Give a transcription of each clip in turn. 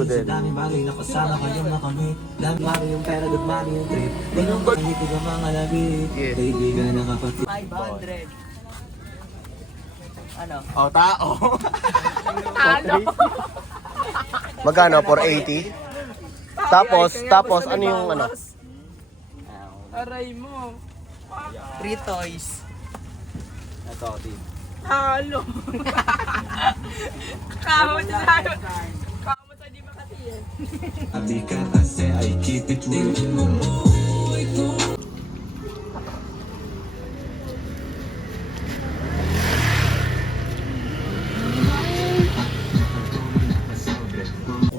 ko din. Daming bagay na kasama kayong makamit. Daming mami yung pera, good mami yung trip. Ganun ba kahit ang mga labit? Yes. Kaibigan na kapatid. 500. Ano? Oh, tao. Ano? Magkano? 480? Tapos ano yung ano? Aray mo. Free toys. Ito, Tim. Halo. Kamot tayo. Kamot sa di makatiyan. Abi ka kasi I keep it real.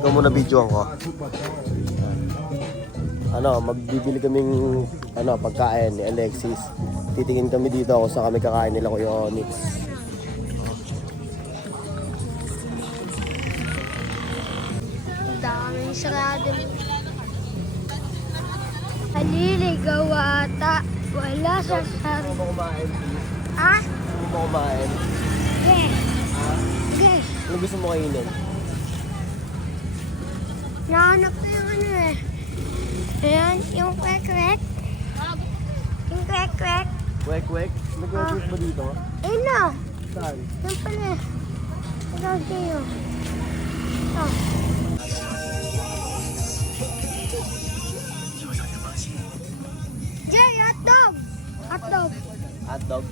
Ikaw muna videoan ko. Magbibili kaming pagkain ni Alexis. Titingin kami dito kung saan kami kakain nila Kuya Onyx. Daming sarado. Haliligaw ata. Wala sa sarado. Gusto mo kumain? Ha? Gusto mo kumain? Yes. Yes. Ano gusto mo kainin? Nahanap ko yung ano eh. Ayan, yung kwek-kwek. Yung kwek-kwek. Wek-wek? Nag-wek-wek ba dito? Ayun na. Saan? Yan pala. Ikaw sa'yo. Ito. Jay, hotdog! Hotdog. Hotdog?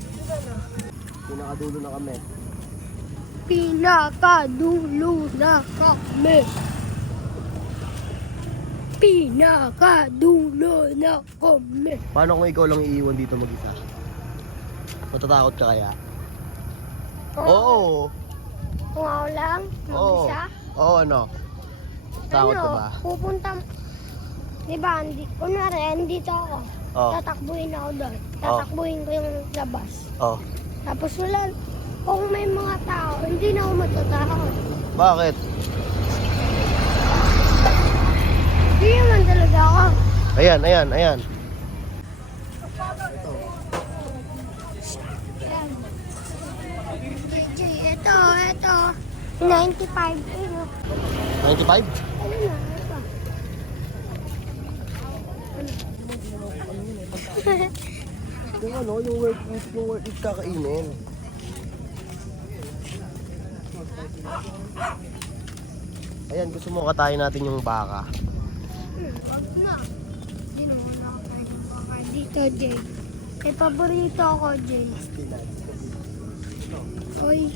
Pinakadulo na kami. Pinakadulo na kami. Pinakadulo na kami. Paano kung ikaw lang iiwan dito mag-isa? Matatakot ka kaya? Oo! Kung ako lang, Oo! mag-isa. Oo, ano? Takot ka ba? Pupunta, di ba, kunwari, andito ako. Oo. Tatakbuhin ako doon. Tatakbuhin ko yung labas. Oo. Tapos wala, kung may mga tao, hindi na ako matatakot. Bakit? Hindi naman talaga ako. Ayan. Yan. Ito. 95. Ano? 95? Ano na, ito. Yung worth it kakainin. Ayan, gusto mo katayin natin yung baka. Wag na. Hindi naman ako pwede makain dito, Jay. May paborito ako, Jay. Oy,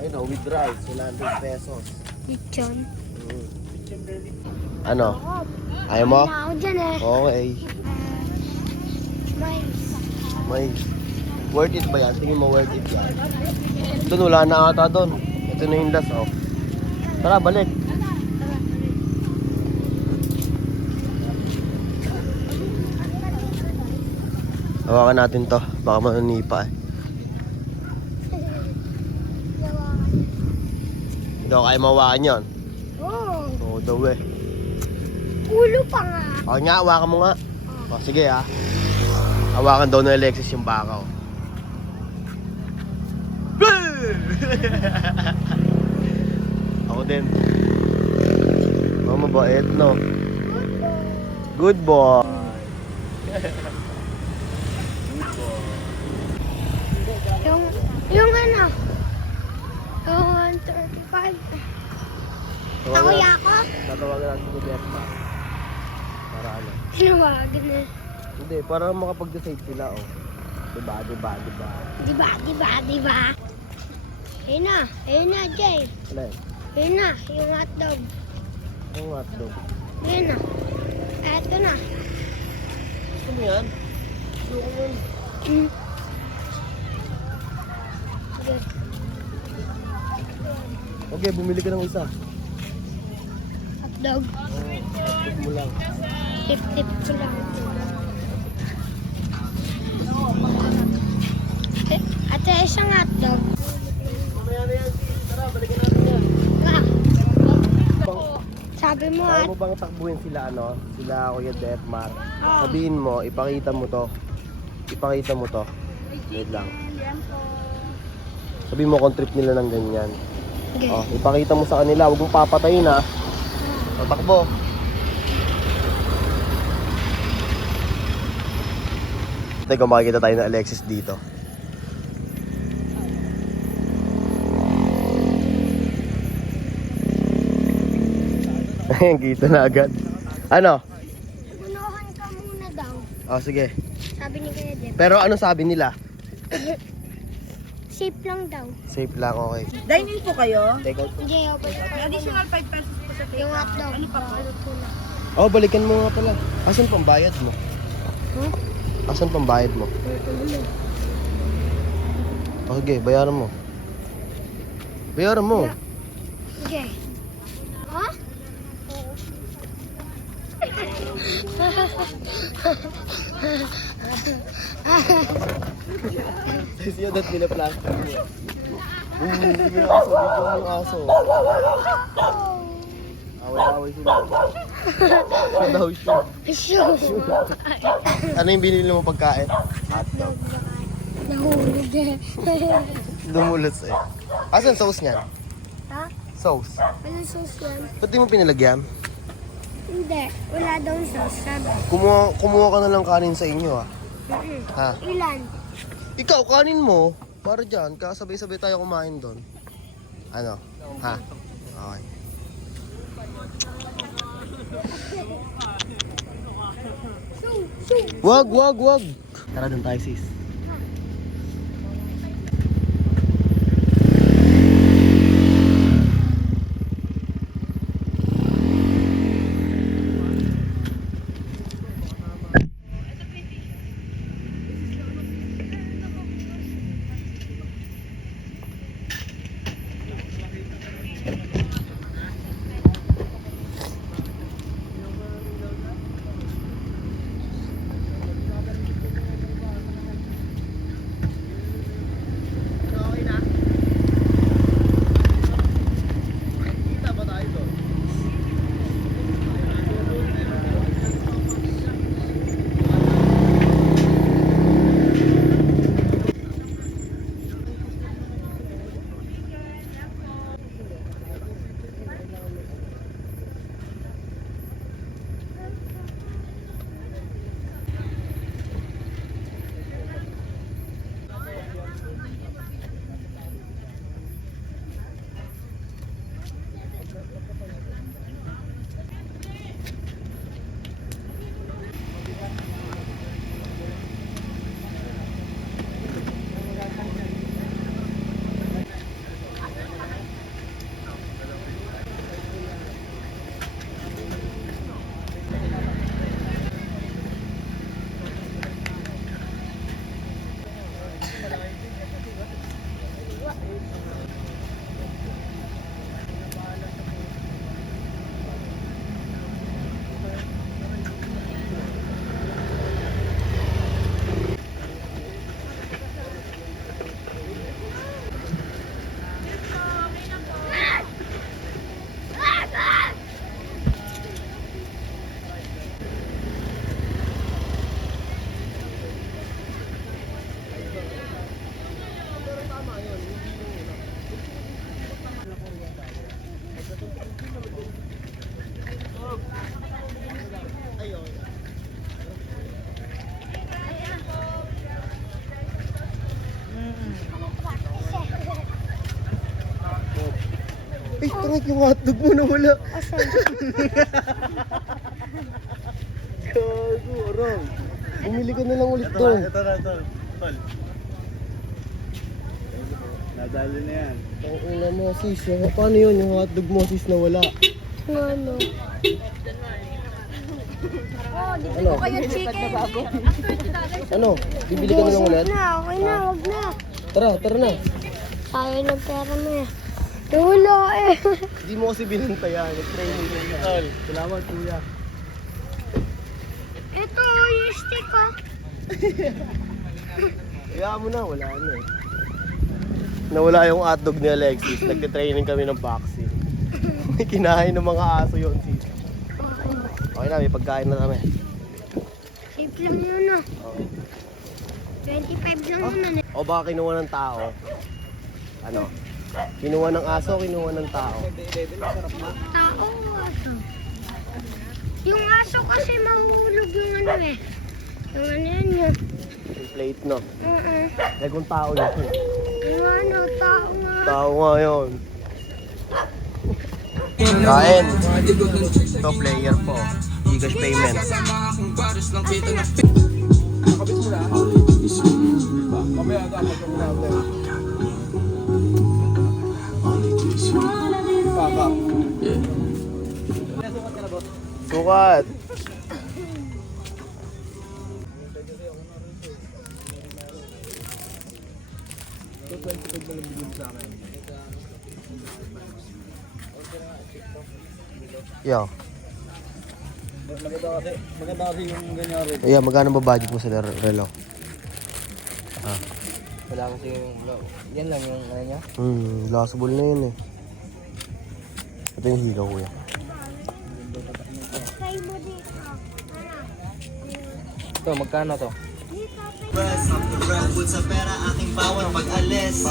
Ayun o, with rice, 100 pesos. lechon. Ano? Ayaw mo? Wala ako dyan eh. Okay. May Worth it ba yan? Tingin mo worth it yan? Doon, wala na ata doon. Ito na yung last, oh. Tara, balik. Hawakan natin to. Baka manunipa eh. Ikaw kaya mawakan yun? Oo. Oo daw eh. Ulo pa nga. Okay nga, hawakan mo nga. O, sige ha. Hawakan daw na Alexis yung baka. Ako din. Oh, mabait no. Good boy. Yung ano? Yung 135. Takuya ko? Tatawagan natin si Desma. Para ano? Tinawagan na. Hindi, para makapag-decide sila oh. Diba? Diba? Ayun na, Jay. Ano yun? Ayun na, yung hotdog. Ang hotdog. Ayun na. Eto na. Ano yan? Gusto ko yun. Sige. Okay, bumili ka ng isa. Hotdog. Tip mo lang. Tip-tip ko lang. At isang hotdog. Mamaya na yan, tara, balikan natin yan. Ah. Sabi mo Kaya at mo bang takbuhin sila ano? Sila Kuya Detmar. Ah. Sabihin mo, ipakita mo to. Wait lang. Sabihin mo kung trip nila ng ganyan. Okay. Oh, ipakita mo sa kanila, huwag mong papatayin ha. Patakbo. Teka, makikita tayo ng Alexis dito. Ayun, kita na agad. Ano? Unahan ka muna daw. Oh, sige. Sabi ni Kuya Jeff. Pero ano sabi nila? Safe lang daw. Safe lang, okay. Dine-in po kayo? Teka. Hindi, open pa. Additional 5 pesos po sa Yung hotdog. Ano pa po? Ko na. Oh, balikan mo nga pala. Asan pang bayad mo? Huh? Asan pang bayad mo? Oh, sige, bayaran mo. Bayaran mo. Okay. Ha? Sisiyadat nila plastic mo. Yung aso, bigyan yung aso. Away-away sila. Siya daw siya. Sure. Ano yung binili mo pagkain? Hotdog. Nahulog eh. Dumulos eh. Asan sauce niyan? Ha? Sauce. Anong sauce yan? Ba't di mo pinalagyan? Hindi. Wala daw sauce. Sabi. Kumuha ka na lang kanin sa inyo ah. Ha? Ilan? Ikaw, kanin mo. Para dyan, kasabay-sabay tayo kumain doon. Ano? Ha? Okay. Wag! Tara doon tayo, sis. Ay, tangit yung hotdog mo na wala. Asan? Gago, arang. Bumili ka na lang ulit doon. Ito. Tol. Nadali na yan. Ang ina mo, sis. Paano yun? Yung hotdog mo, sis, na wala. Ano? Ano? Kaya chicken. Ano? Bibili ka na lang ulit? Okay na, wag na. Tara na. Sayang ng pera mo eh. Wala eh. Hindi mo kasi binantayan. Nag-training mo na. Tol, salamat kuya. Ito, yung stick ah. Kaya mo na, wala na eh. Nawala yung hotdog ni Alexis. Nagte-training kami ng boxing. May kinain ng mga aso yun, sis. Okay na, may pagkain na kami. Safe lang yun ah. 25 lang naman eh. O baka kinuha ng tao? Ano? Kinuha ng aso, kinuha ng tao? Tao aso. Yung aso kasi mahulog yung ano eh. Yung ano yan yun. Yung plate, no? Uh-uh. Eh kung tao yun. Yung ano, tao nga. Tao nga yun. Kain. Ito, player po. Gcash payment. Sukat. Yo. Maganda kasi yung ganyan rin. Yeah, magkano ba budget mo sa relo? Wala kasi yung, yan lang yung ano niya. Glassable na yun eh. Ito yung hilo, kuya. Try mo dito. Ito, magkano to? Bukod sa pera aking bawat pag-alis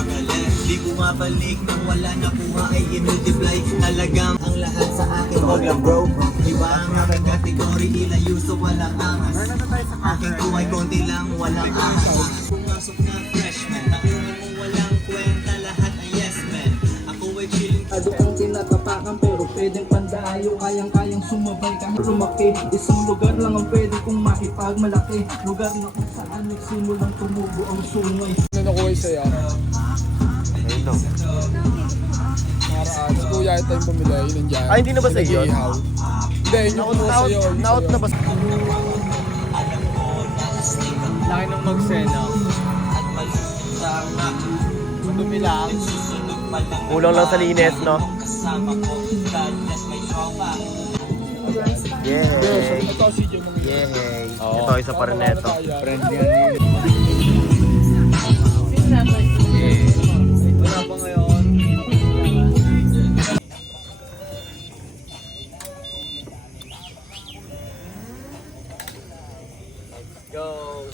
Di bumabalik nang wala nakuha ay i-multiply Talagang ang lahat sa akin wag lang bro Iba ang aking kategory ilayuso walang angas Aking kuhay konti lang walang ahas Pumasok na freshman Nakuha mo walang kwenta lahat ay yes man Ako ay chilling Ado ang tinatapakan pero pwedeng pandayo Kayang-kayang sumabay kahit lumaki Isang lugar lang ang pwede kong makipagmalaki Lugar na kung saan nagsimulang tumubo ang sungay Ano nakuha sa'yo? Ayun no. Maraan. Si Kuya ito yung pumili. Yun nandiyan. Ah, hindi na ba sa'yo yun? Nag-iihaw. Hindi, yun yung kuha sa'yo. Yung Naot sa'yo. na ba? Laki ng magsena. Madumi lang. Kulang lang sa linis, no? Yay! Ito si Jun. Yay! Ito, isa pa rin neto. Friend yan. Wala pa ngayon. Go!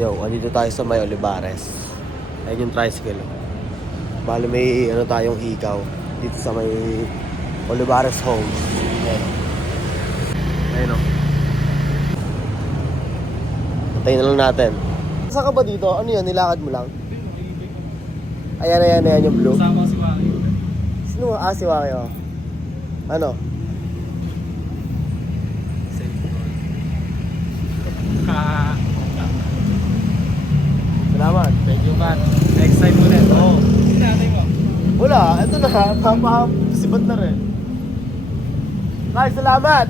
Yo, andito tayo sa may Olivares. Ayun yung tricycle. Bali may ano tayong hikaw dito sa may Olivares Homes. Ayan. Ayun o. Antayin na lang natin. Saan ka ba dito? Ano yan? Nilakad mo lang? Ayan yung blue. Sama si Waki. Sino? Ah, si Waki oh. Ano? Salamat. Thank you, man. Next time ulit. Oo. Sinatay mo. Wala, ito na. Papasibat na rin. Guys, salamat!